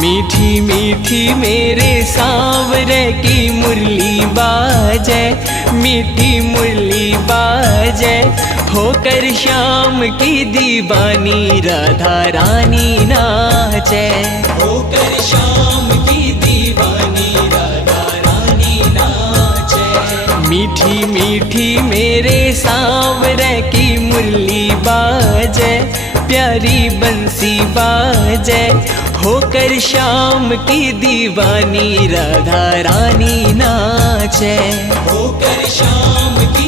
मीठी मीठी मेरे सांवरे की मुरली बाजे, मीठी मुरली बाजे, होकर श्याम की दीवानी राधा रानी नाचे, होकर श्याम की दीवानी राधा रानी नाचे। मीठी मीठी मेरे सांवरे की मुरली बाजे, प्यारी बंसी बाजे, होकर श्याम की दीवानी राधा रानी नाचे, होकर श्याम की